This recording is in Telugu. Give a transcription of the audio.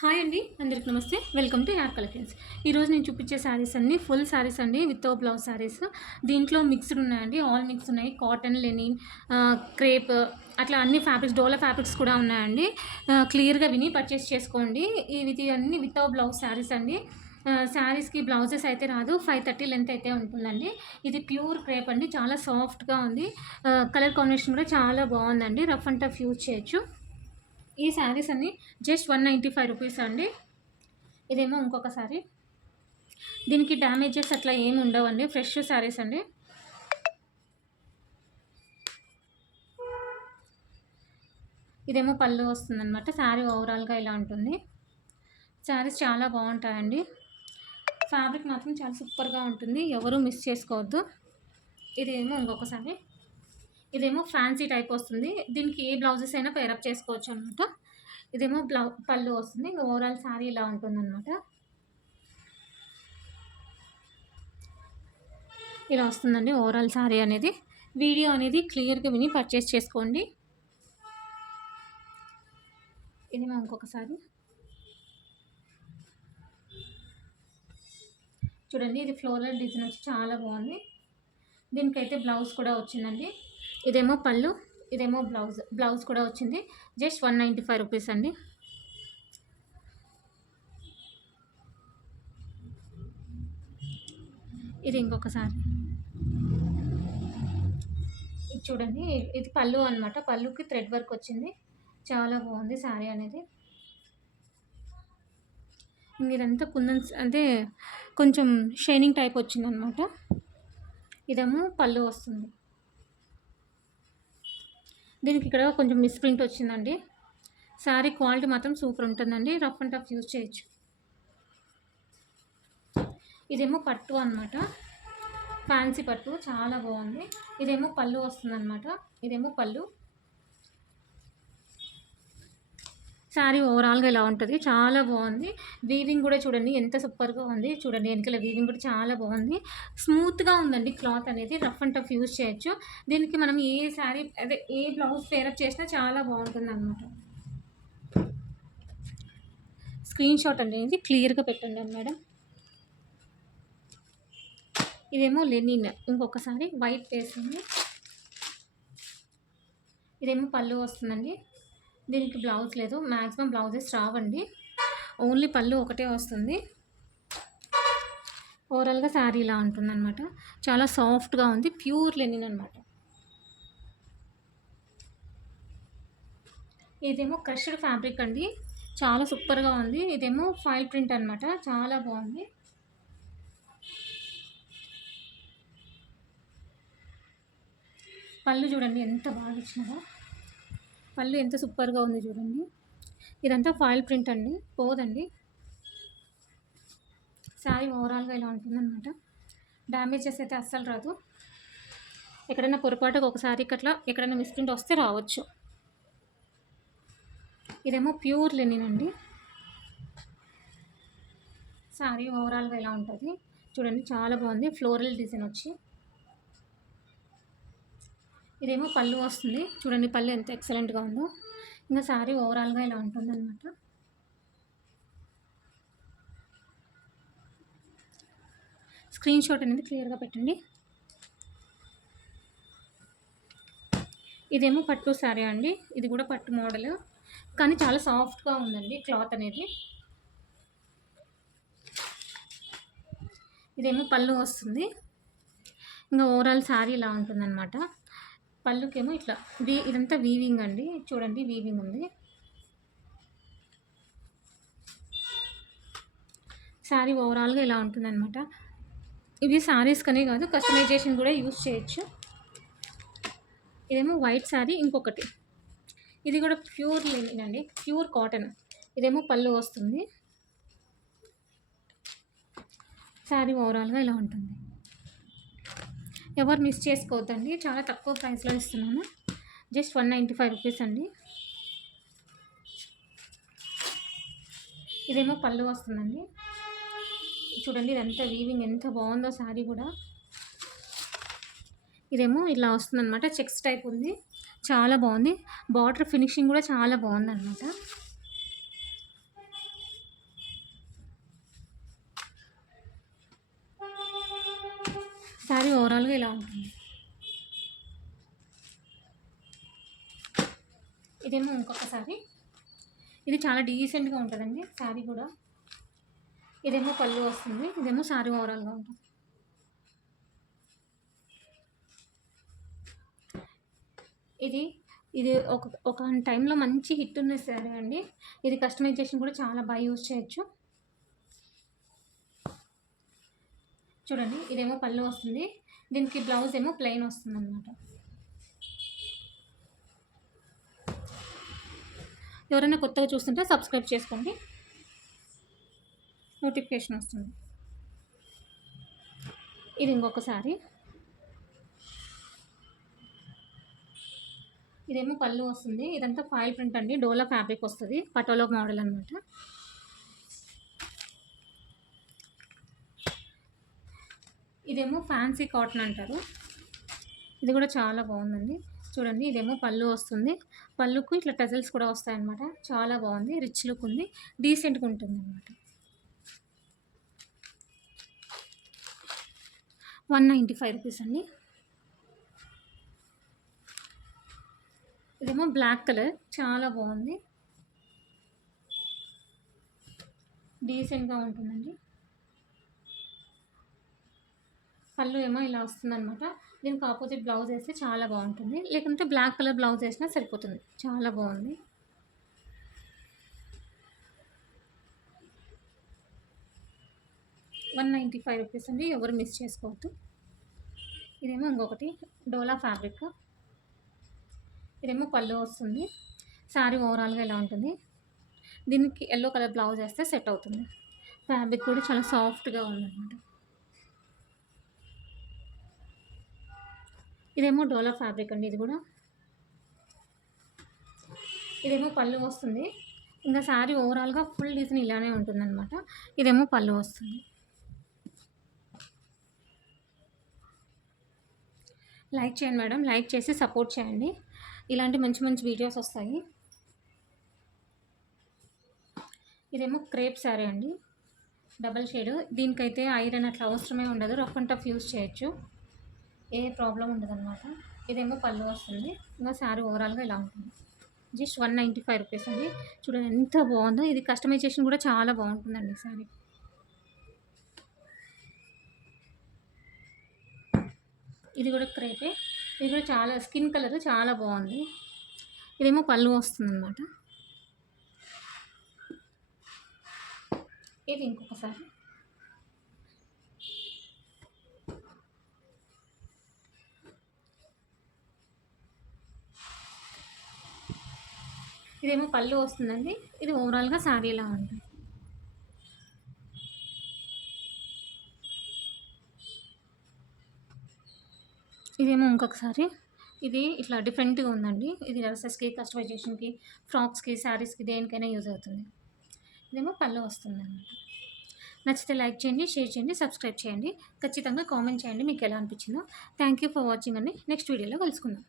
హాయ్ అండి, అందరికి నమస్తే. వెల్కమ్ టు యార్ కలెక్షన్స్. ఈరోజు నేను చూపించే శారీస్ అన్నీ ఫుల్ శారీస్ అండి, విత్ బ్లౌజ్ శారీస్. దీంట్లో మిక్స్డ్ ఉన్నాయండి, ఆల్ మిక్స్ ఉన్నాయి. కాటన్, లెనిన్, క్రేప్, అట్లా అన్ని ఫ్యాబ్రిక్స్, డోలా ఫ్యాబ్రిక్స్ కూడా ఉన్నాయండి. క్లియర్గా విని పర్చేస్ చేసుకోండి. ఇవి అన్నీ విత్ బ్లౌజ్ శారీస్ అండి. శారీస్కి బ్లౌజెస్ అయితే రాదు, 530 లెంత్ అయితే ఉంటుందండి. ఇది ప్యూర్ క్రేప్ అండి, చాలా సాఫ్ట్గా ఉంది. కలర్ కాంబినేషన్ కూడా చాలా బాగుందండి, రఫ్ అండ్ టఫ్ యూజ్ చేయొచ్చు. ఈ శారీస్ అన్ని జస్ట్ 195 రూపీస్ అండి. ఇదేమో ఇంకొక శారీ, దీనికి డ్యామేజెస్ అట్లా ఏమి ఉండవండి, ఫ్రెష్ శారీస్ అండి. ఇదేమో పళ్ళు వస్తుందన్నమాట. శారీ ఓవరాల్గా ఇలా ఉంటుంది. శారీస్ చాలా బాగుంటాయండి, ఫ్యాబ్రిక్ మాత్రం చాలా సూపర్గా ఉంటుంది, ఎవరు మిస్ చేసుకోవద్దు. ఇదేమో ఇంకొక శారీ, ఇదేమో ఫ్యాన్సీ టైప్ వస్తుంది. దీనికి ఏ బ్లౌజెస్ అయినా పేరప్ చేసుకోవచ్చు అనమాట. ఇదేమో పళ్ళు వస్తుంది, ఇంకా ఓవరాల్ శారీ ఇలా ఉంటుంది అనమాట. ఇలా వస్తుందండి ఓవరాల్ శారీ అనేది. వీడియో అనేది క్లియర్గా విని పర్చేస్ చేసుకోండి. ఇదేమో ఇంకొక శారీ చూడండి, ఇది ఫ్లోరల్ డిజైన్ వచ్చి చాలా బాగుంది. దీనికైతే బ్లౌజ్ కూడా వచ్చిందండి. ఇదేమో పళ్ళు, ఇదేమో బ్లౌజ్ కూడా వచ్చింది. జస్ట్ 195 రూపీస్ అండి. ఇది ఇంకొకసారి ఇది చూడండి, ఇది పళ్ళు అనమాట. పళ్ళుకి థ్రెడ్ వర్క్ వచ్చింది, చాలా బాగుంది శారీ అనేది. ఇదంతా కుందన్స్ అంటే కొంచెం షైనింగ్ టైప్ వచ్చింది అనమాట. ఇదేమో పళ్ళు వస్తుంది. దీనికి ఇక్కడ కొంచెం మిస్ప్రింట్ వచ్చిందండి. శారీ క్వాలిటీ మాత్రం సూపర్ ఉంటుందండి, రఫ్ అండ్ టఫ్ యూజ్ చేయొచ్చు. ఇదేమో పట్టు అనమాట, ఫ్యాన్సీ పట్టు, చాలా బాగుంది. ఇదేమో పళ్ళు వస్తుందన్నమాట. ఇదేమో పళ్ళు. శారీ ఓవరాల్గా ఇలా ఉంటుంది, చాలా బాగుంది. వీవింగ్ కూడా చూడండి ఎంత సూపర్గా ఉంది. చూడండి వెనకాల వీవింగ్ కూడా చాలా బాగుంది, స్మూత్గా ఉందండి క్లాత్ అనేది, రఫ్ అండ్ టఫ్ యూజ్ చేయొచ్చు. దీనికి మనం ఏ శారీ అదే ఏ బ్లౌజ్ పేరప్ చేసినా చాలా బాగుంటుంది అనమాట. స్క్రీన్ షాట్ అనేది క్లియర్గా పెట్టండి మేడం. ఇదేమో లెనిన్, ఇంకొకసారి వైట్ వేసింది. ఇదేమో పళ్ళు వస్తుందండి. దీనికి బ్లౌజ్ లేదు, మ్యాక్సిమం బ్లౌజెస్ రావండి, ఓన్లీ పళ్ళు ఒకటే వస్తుంది. ఓవరాల్గా శారీ ఇలా ఉంటుందన్నమాట, చాలా సాఫ్ట్గా ఉంది, ప్యూర్ లెనిన్ అనమాట. ఇదేమో క్రష్డ్ ఫ్యాబ్రిక్ అండి, చాలా సూపర్గా ఉంది. ఇదేమో ఫైల్ ప్రింట్ అనమాట, చాలా బాగుంది. పళ్ళు చూడండి ఎంత బాగా ఇచ్చినారో, పళ్ళు ఎంత సూపర్గా ఉంది చూడండి. ఇదంతా ఫాయిల్ ప్రింట్ అండి, పోదండి. శారీ ఓవరాల్గా ఇలా ఉంటుందన్నమాట, డ్యామేజెస్ అయితే అస్సలు రాదు. ఎక్కడైనా పొరపాటుగా ఒక శారీకి అట్లా ఎక్కడైనా మిస్ప్రింట్ వస్తే రావచ్చు. ఇదేమో ప్యూర్ లెనిన్ అండి. శారీ ఓవరాల్గా ఇలా ఉంటుంది చూడండి, చాలా బాగుంది, ఫ్లోరల్ డిజైన్ వచ్చి. ఇదేమో పళ్ళు వస్తుంది, చూడండి పళ్ళు ఎంత ఎక్సలెంట్గా ఉందో. ఇంకా శారీ ఓవరాల్గా ఇలా ఉంటుంది అనమాట. స్క్రీన్ షాట్ అనేది క్లియర్గా పెట్టండి. ఇదేమో పట్టు శారీ అండి, ఇది కూడా పట్టు మోడల్, కానీ చాలా సాఫ్ట్గా ఉందండి క్లాత్ అనేది. ఇదేమో పళ్ళు వస్తుంది, ఇంకా ఓవరాల్ శారీ ఇలా ఉంటుందన్నమాట. పళ్ళుకేమో ఇట్లా ఇదంతా వీవింగ్ అండి, చూడండి వీవింగ్ ఉంది. శారీ ఓవరాల్గా ఇలా ఉంటుందన్నమాట. ఇవి శారీస్ కనే కాదు, కస్టమైజేషన్ కూడా యూజ్ చేయొచ్చు. ఇదేమో వైట్ శారీ, ఇంకొకటి ఇది కూడా ప్యూర్ లెనిన్ అండి, ప్యూర్ కాటన్. ఇదేమో పళ్ళు వస్తుంది. శారీ ఓవరాల్గా ఇలా ఉంటుంది, ఎవరు మిస్ చేసుకోవద్దండి, చాలా తక్కువ ప్రైస్లో ఇస్తున్నాను, జస్ట్ 195 రూపీస్ అండి. ఇదేమో పళ్ళు వస్తుందండి, చూడండి ఇదంతా వీవింగ్ ఎంత బాగుందో శారీ కూడా. ఇదేమో ఇలా వస్తుందన్నమాట, చెక్స్ టైప్ ఉంది, చాలా బాగుంది. బార్డర్ ఫినిషింగ్ కూడా చాలా బాగుందన్నమాట. శారీ ఓవరాల్గా ఇలా ఉంటుంది. ఇదేమో ఇంకొక శారీ. ఇది చాలా డీసెంట్గా ఉంటుందండి శారీ కూడా. ఇదేమో పళ్ళు వస్తుంది, ఇదేమో శారీ ఓవరాల్గా ఉంటుంది. ఇది ఇది ఒక టైంలో మంచి హిట్ ఉన్న శారీ అండి. ఇది కస్టమైజేషన్ కూడా చాలా బాగా యూజ్ చేయొచ్చు. చూడండి, ఇదేమో పళ్ళు వస్తుంది, దీనికి బ్లౌజ్ ఏమో ప్లెయిన్ వస్తుంది అనమాట. ఎవరైనా కొత్తగా చూస్తుంటే సబ్స్క్రైబ్ చేసుకోండి, నోటిఫికేషన్ వస్తుంది. ఇది ఇంకొక శారీ. ఇదేమో పళ్ళు వస్తుంది, ఇదంతా ఫాయిల్ ప్రింట్ అండి, డోలా ఫ్యాబ్రిక్ వస్తుంది, పటోలా మోడల్ అనమాట. ఇదేమో ఫ్యాన్సీ కాటన్ అంటారు, ఇది కూడా చాలా బాగుందండి. చూడండి, ఇదేమో పళ్ళు వస్తుంది, పళ్ళుకు ఇట్లా టజల్స్ కూడా వస్తాయన్నమాట. చాలా బాగుంది, రిచ్ లుక్ ఉంది, డీసెంట్గా ఉంటుంది అనమాట. 195 రూపీస్ అండి. ఇదేమో బ్లాక్ కలర్, చాలా బాగుంది, డీసెంట్గా ఉంటుందండి. పళ్ళు ఏమో ఇలా వస్తుందన్నమాట. దీనికి ఆపోజిట్ బ్లౌజ్ వేస్తే చాలా బాగుంటుంది, లేకుంటే బ్లాక్ కలర్ బ్లౌజ్ వేసినా సరిపోతుంది. చాలా బాగుంది. ₹195 అండి, ఎవరు మిస్ చేసుకోవద్దు. ఇదేమో ఇంకొకటి డోలా ఫ్యాబ్రిక్. ఇదేమో పళ్ళు వస్తుంది, శారీ ఓవరాల్గా ఇలా ఉంటుంది. దీనికి ఎల్లో కలర్ బ్లౌజ్ వేస్తే సెట్ అవుతుంది. ఫ్యాబ్రిక్ కూడా చాలా సాఫ్ట్గా ఉందన్నమాట. ఇదేమో డోలా ఫ్యాబ్రిక్ అండి, ఇది కూడా. ఇదేమో పళ్ళు వస్తుంది, ఇంకా శారీ ఓవరాల్గా ఫుల్ డిజైన్ ఇలానే ఉంటుందన్నమాట. ఇదేమో పళ్ళు వస్తుంది. లైక్ చేయండి మేడం, లైక్ చేసి సపోర్ట్ చేయండి, ఇలాంటి మంచి మంచి వీడియోస్ వస్తాయి. ఇదేమో క్రేప్ శారీ అండి, డబల్ షేడ్. దీనికైతే ఐరన్ అట్లా అవసరమే ఉండదు, రఫ్ అండ్ టఫ్ యూజ్ చేయొచ్చు, ఏ ప్రాబ్లం ఉండదు అనమాట. ఇదేమో పళ్ళు వస్తుంది, ఇంకా శారీ ఓవరాల్గా ఇలా ఉంటుంది. జస్ట్ ₹195 అండి. చూడండి ఎంత బాగుందో, ఇది కస్టమైజేషన్ కూడా చాలా బాగుంటుందండి శారీ. ఇది కూడా క్రేపే, ఇది కూడా చాలా స్కిన్ కలర్, చాలా బాగుంది. ఇదేమో పళ్ళు వస్తుంది అనమాట. ఇది ఇంకొకసారి. ఇదేమో పళ్ళు వస్తుందండి, ఇది ఓవరాల్గా శారీ ఇలా ఉంటుంది. ఇదేమో ఇంకొకసారి. ఇది ఇట్లా డిఫరెంట్గా ఉందండి, ఇది డ్రెస్సెస్కి, కస్టమైజేషన్కి, ఫ్రాక్స్కి, శారీస్కి, దేనికైనా యూజ్ అవుతుంది. ఇదేమో పళ్ళు వస్తుంది అన్నమాట. నచ్చితే లైక్ చేయండి, షేర్ చేయండి, సబ్స్క్రైబ్ చేయండి, ఖచ్చితంగా కామెంట్ చేయండి మీకు ఎలా అనిపించిందో. థ్యాంక్ యూ ఫర్ వాచింగ్ అండి. నెక్స్ట్ వీడియోలో కలుసుకుందాం.